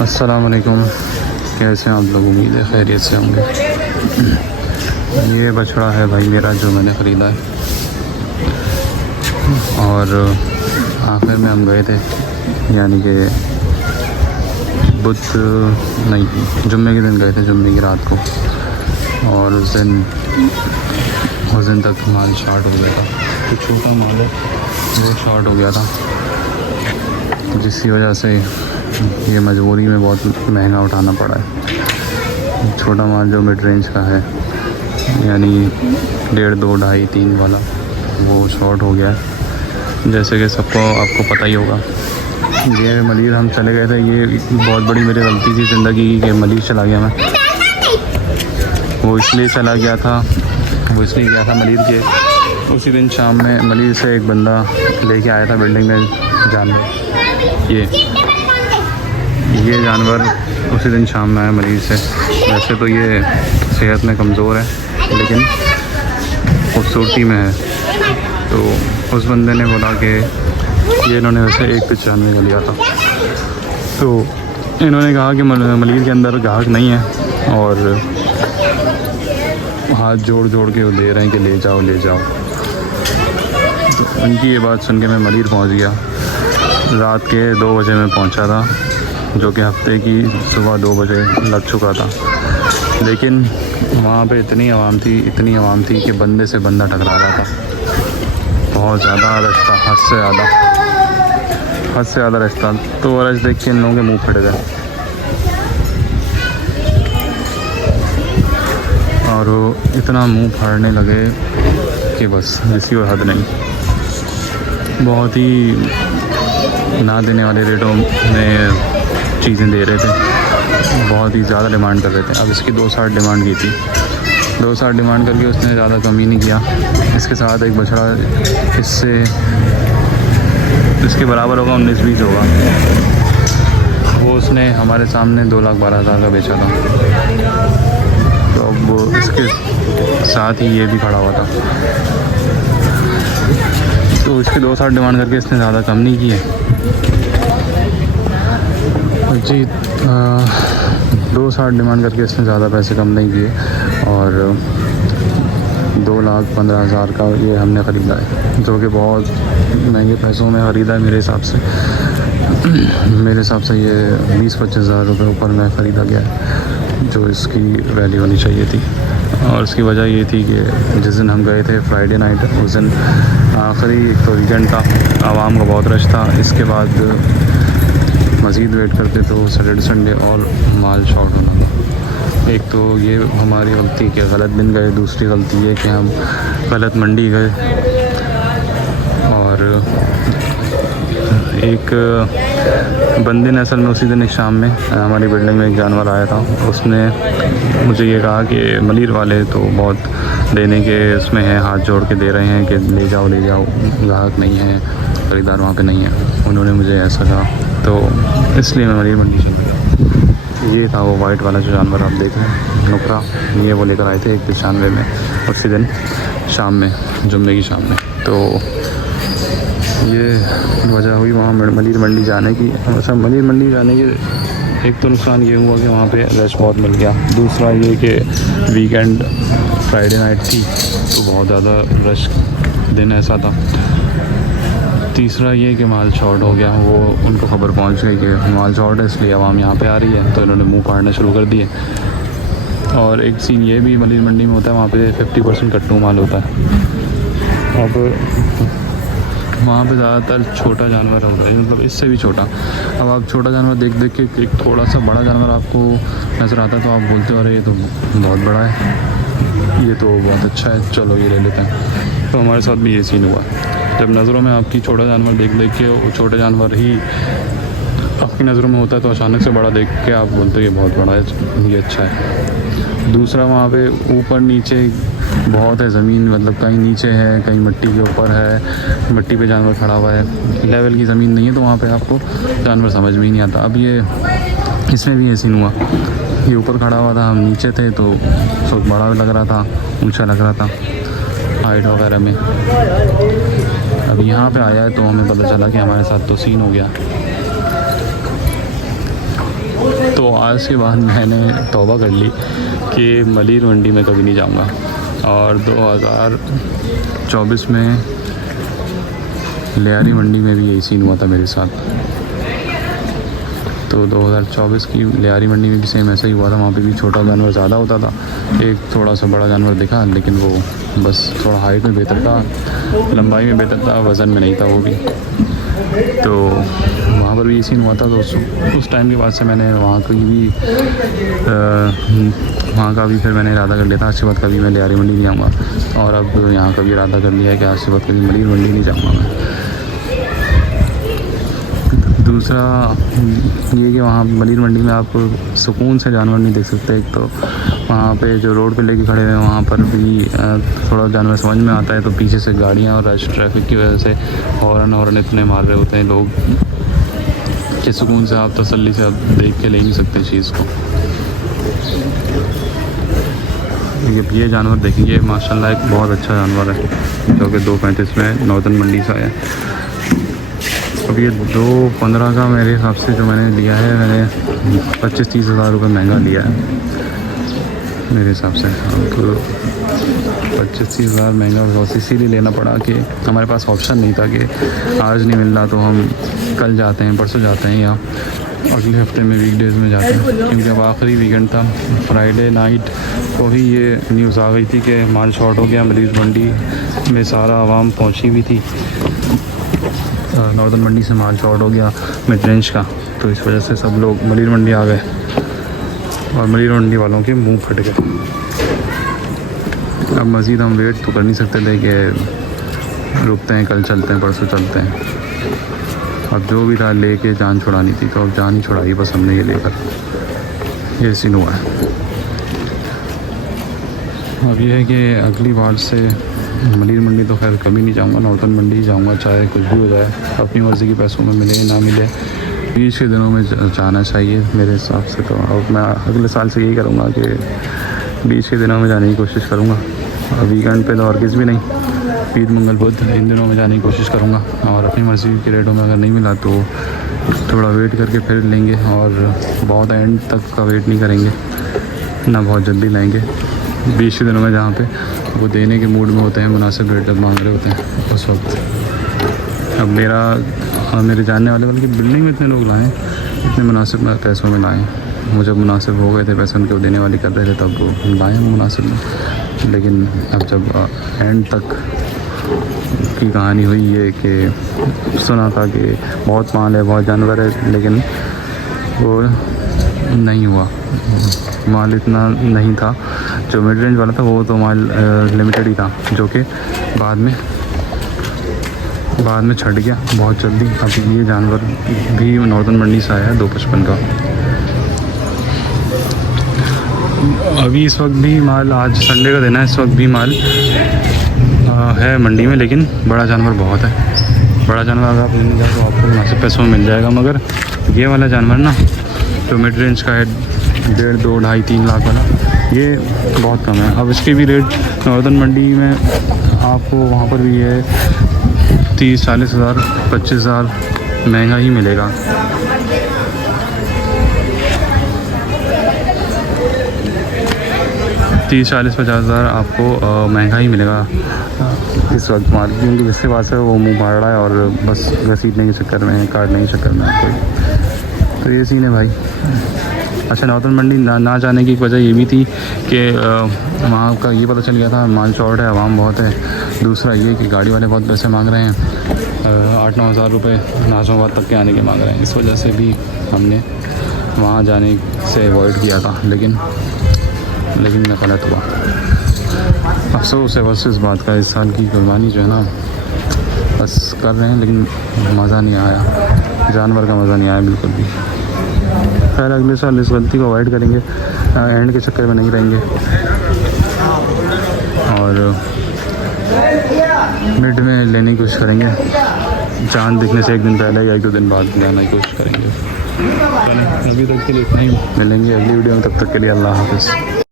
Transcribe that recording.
अस्सलाम वालेकुम, कैसे हैं आप लोग? उम्मीद है खैरियत से होंगे। ये बछड़ा है भाई मेरा जो मैंने ख़रीदा है, और आखिर में हम गए थे, यानी कि जुम्मे के दिन गए थे, जुम्मे की रात को। और उस दिन तक माल शार्ट हो गया था, तो छोटा माल है वो शार्ट हो गया था, जिसकी वजह से ये मजबूरी में बहुत महंगा उठाना पड़ा है। छोटा माल जो मिड रेंज का है, यानी 1.5, 2, 2.5, 3 वाला, वो शॉर्ट हो गया है, जैसे कि सबको आपको पता ही होगा। ये मलिर हम चले गए थे, ये बहुत बड़ी मेरी गलती थी ज़िंदगी की कि मलिर चला गया मैं। वो इसलिए चला गया था मलिर के उसी दिन शाम में मलिर से एक बंदा लेके आया था बिल्डिंग में जानवर। ये जानवर उसी दिन शाम में आया मलिर से। वैसे तो ये सेहत में कमज़ोर है, लेकिन खूबसूरती में है। तो उस बंदे ने बोला कि ये इन्होंने वैसे 1.95 का लिया था, तो इन्होंने कहा कि मलिर के अंदर गाहक नहीं है, और हाथ जोड़ के वो दे रहे हैं कि ले जाओ। तो उनकी ये बात सुन के मैं मलिर पहुंच गया। रात के 2 बजे मैं पहुंचा था, जो कि हफ्ते की सुबह 2 बजे लग चुका था। लेकिन वहाँ पे इतनी आवाम थी कि बंदे से बंदा टकरा रहा था। बहुत ज़्यादा रश था, हद से ज़्यादा रश था। तो रश देख के इन लोगों के मुँह फट गए, और वो इतना मुंह फाड़ने लगे कि बस किसी और हद नहीं। बहुत ही ना देने वाले रेटों में चीज़ें दे रहे थे, बहुत ही ज़्यादा डिमांड कर रहे थे। अब इसकी 2.60 डिमांड की थी, 2.60 डिमांड करके उसने ज़्यादा कमी नहीं किया। इसके साथ एक बछड़ा इसके बराबर होगा, 19-20 होगा, वो उसने हमारे सामने 2,12,000 का बेचा था। तो अब वो इसके साथ ही ये भी खड़ा हुआ था, तो इसके 2.60 डिमांड करके इसने ज़्यादा कम नहीं की है जी। 2.60 डिमांड करके इसने ज़्यादा पैसे कम नहीं किए, और 2,15,000 का ये हमने ख़रीदा है, जो कि बहुत महंगे पैसों में ख़रीदा है मेरे हिसाब से। ये 20-25 हज़ार रुपये ऊपर में ख़रीदा गया है, जो इसकी वैल्यू होनी चाहिए थी। और उसकी वजह ये थी कि जिस दिन हम गए थे फ्राइडे नाइट, उस दिन आखिरी एक तो वीकेंड था, आवाम का बहुत रश था। इसके बाद मज़ीद वेट करते तो सैटरडे संडे और माल शॉर्ट होना था। एक तो ये हमारी गलती कि गलत दिन गए, दूसरी गलती ये कि हम गलत मंडी गए, और एक बंदे ने असल में उसी दिन शाम में हमारी बिल्डिंग में एक जानवर आया था। उसने मुझे ये कहा कि मलिर वाले तो बहुत देने के उसमें हैं, हाथ जोड़ के दे रहे हैं कि ले जाओ, ग्राहक नहीं है, ख़रीदार वहाँ पे नहीं है। उन्होंने मुझे ऐसा कहा, तो इसलिए मैं मलिर मंडी चल गया। ये था वो वाइट वाला जो जानवर आप देख रहे हैं, नुकरा, ये वो लेकर आए थे 1.95 में उसी दिन शाम में, जुम्मे की शाम में। तो ये वजह हुई वहाँ मलिर मंडी जाने की। अच्छा, मलिर मंडी जाने की एक तो नुकसान ये हुआ कि वहाँ पे रश बहुत मिल गया। दूसरा ये कि वीकेंड फ्राइडे नाइट थी, तो बहुत ज़्यादा रश दिन ऐसा था। तीसरा ये कि माल शॉर्ट हो गया, वो उनको खबर पहुँच गई कि माल शॉर्ट है, इसलिए आवाम यहाँ पे आ रही है, तो इन्होंने मुँह फाड़ना शुरू कर दिए। और एक सीन ये भी मलिर मंडी में होता है, वहाँ पे 50% कट्टू माल होता है। अब वहाँ पे ज़्यादातर छोटा जानवर होता है, मतलब इससे भी छोटा। अब आप छोटा जानवर देख के एक थोड़ा सा बड़ा जानवर आपको नज़र आता है, तो आप बोलते हो अरे ये तो बहुत बड़ा है, ये तो बहुत अच्छा है, चलो ये ले लेते हैं। तो हमारे साथ भी ये सीन हुआ। जब नज़रों में आपकी छोटा जानवर देख के वो छोटा जानवर ही आपकी नज़रों में होता है, तो अचानक से बड़ा देख के आप बोलते हो ये बहुत बड़ा है, ये अच्छा है। दूसरा, वहाँ पे ऊपर नीचे बहुत है ज़मीन, मतलब कहीं नीचे है, कहीं मिट्टी के ऊपर है, मिट्टी पे जानवर खड़ा हुआ है, लेवल की ज़मीन नहीं है, तो वहाँ पे आपको जानवर समझ भी नहीं आता। अब ये इसमें भी ये सीन हुआ, ये ऊपर खड़ा हुआ था, हम नीचे थे, तो सब बड़ा लग रहा था, ऊंचा लग रहा था हाइट वगैरह में। अब यहाँ पे आया है तो हमें पता चला कि हमारे साथ तो सीन हो गया। तो आज के बाद मैंने तौबा कर ली कि मलिर मंडी में कभी नहीं जाऊंगा। और 2024 में लियारी मंडी में भी यही सीन हुआ था मेरे साथ। तो 2024 की लियारी मंडी में भी सेम ऐसा ही हुआ था। वहाँ पे भी छोटा जानवर ज़्यादा होता था, एक थोड़ा सा बड़ा जानवर दिखा, लेकिन वो बस थोड़ा हाइट में बेहतर था, लंबाई में बेहतर था, वज़न में नहीं था वो भी। तो वहाँ पर भी ये सीन हुआ था। तो उस टाइम के बाद से मैंने वहाँ का भी फिर मैंने इरादा कर लिया था आज के बाद कभी मैं लियारी मंडी नहीं आऊँगा। और अब यहाँ का भी इरादा कर लिया है कि आज के बाद कभी मलिर मंडी नहीं जाऊँगा मैं। दूसरा ये कि वहाँ मलिर मंडी में आप सुकून से जानवर नहीं देख सकते। एक तो वहाँ पे जो रोड पे लेके खड़े हुए हैं वहाँ पर भी थोड़ा जानवर समझ में आता है, तो पीछे से गाड़ियाँ और रश ट्रैफिक की वजह से हॉर्न इतने मार रहे होते हैं लोग कि सुकून से आप तसल्ली से आप देख के ले नहीं सकते चीज़ को। ये जानवर देखेंगे, माशाल्लाह एक बहुत अच्छा जानवर है जो कि 2.35 में नॉर्दर्न मंडी से आया। अब ये 2.15 का मेरे हिसाब से जो मैंने लिया है, मैंने 25-30 हज़ार रुपये महंगा लिया है मेरे हिसाब से। तो 25-30 हज़ार महंगा बहुत इसीलिए लेना पड़ा कि हमारे पास ऑप्शन नहीं था कि आज नहीं मिल रहा तो हम कल जाते हैं, परसों जाते हैं, या अगले हफ्ते में वीकडेज़ में जाते हैं। क्योंकि अब आखिरी वीकेंड था, फ्राइडे नाइट को ही ये न्यूज़ आ गई थी कि माल शॉर्ट हो गया। मलिर मंडी में सारा आवाम पहुंची हुई थी, नॉर्दर्न मंडी से माल शॉर्ट हो गया मिड रेंज का, तो इस वजह से सब लोग मलिर मंडी आ गए और मलिर मंडी वालों के मुंह फट गए। अब मज़ीद हम वेट तो कर नहीं सकते थे कि रुकते हैं, कल चलते हैं, परसों चलते हैं। अब जो भी था लेके जान छुड़ानी थी, तो अब जान ही छुड़ाई बस हमने ये लेकर। ये सीन हुआ है। अब ये है कि अगली बार से मलिर मंडी तो खैर कभी नहीं जाऊंगा, नॉर्दर्न मंडी ही जाऊंगा, चाहे कुछ भी हो जाए। अपनी मर्ज़ी के पैसों में मिले ना मिले, बीच के दिनों में जाना चाहिए मेरे हिसाब से। तो अब मैं अगले साल से यही करूँगा कि बीच के दिनों में जाने की कोशिश करूँगा। वीकेंड पे तो और किस भी नहीं, ईद मंगल बुध इन दिनों में जाने की कोशिश करूँगा। और अपनी मर्ज़ी के रेटों में अगर नहीं मिला तो थोड़ा वेट करके फिर लेंगे, और बहुत एंड तक का वेट नहीं करेंगे ना, बहुत जल्दी लाएंगे। बीच के दिनों में जहाँ पे वो देने के मूड में होते हैं, मुनासिब रेट मांग रहे होते हैं उस वक्त। अब मेरे जानने वाले बल्कि बिल्डिंग में इतने लोग लाएँ, इतने मुनासिब पैसों में लाएँ। वो जब मुनासिब हो गए थे पैसे उनके देने वाली कर रहे थे, तब लाए मुनासिब में। लेकिन अब जब एंड तक की कहानी हुई है कि सुना था कि बहुत माल है, बहुत जानवर है, लेकिन वो नहीं हुआ। माल इतना नहीं था, जो मिड रेंज वाला था वो तो माल लिमिटेड ही था, जो कि बाद में छट गया बहुत जल्दी। अभी ये जानवर भी नॉर्दर्न मंडी से आया है 2.55 का। अभी इस वक्त भी माल, आज संडे का दिन है, इस वक्त भी माल है मंडी में, लेकिन बड़ा जानवर बहुत है। बड़ा जानवर अगर आप लेने जाए तो आपको मुनासिब पैसों में मिल जाएगा, मगर ये वाला जानवर ना जो मिड रेंज का है 1.5, 2, 2.5, 3 लाख वाला, ये बहुत कम है। अब इसके भी रेट नॉर्दर्न मंडी में आपको वहाँ पर भी ये 30-40 हज़ार 25 हज़ार महंगा ही मिलेगा। तीस 40-50 हज़ार आपको महंगा ही मिलेगा इस वक्त माल, क्योंकि जिसके पास है वो मुँह मार रहा है और बस घसीटने के चक्कर में, काटने के चक्कर में आपको। तो ये सीन है भाई। अच्छा, नॉर्दर्न मंडी ना जाने की एक वजह ये भी थी कि वहाँ का ये पता चल गया था माल शॉर्ट है, आवाम बहुत है। दूसरा ये कि गाड़ी वाले बहुत पैसे मांग रहे हैं, 8-9 हज़ार रुपये नाज़िमाबाद तक के आने के मांग रहे हैं। इस वजह से भी हमने वहाँ जाने से अवॉइड किया था, लेकिन गलत हुआ। अफसोस है बस इस बात का। इस साल की कुर्बानी जो है ना बस कर रहे हैं, लेकिन मज़ा नहीं आया, जानवर का मज़ा नहीं आया बिल्कुल भी। खैर अगले साल इस गलती को अवॉइड करेंगे, एंड के चक्कर में नहीं रहेंगे, और मिड में लेने की कोशिश करेंगे। चांद दिखने से एक दिन पहले या 1-2 दिन बाद जाने की कोशिश करेंगे। अभी तक के लिए इतना ही, मिलेंगे अगली वीडियो में, तब तक के लिए अल्लाह हाफ़िज़।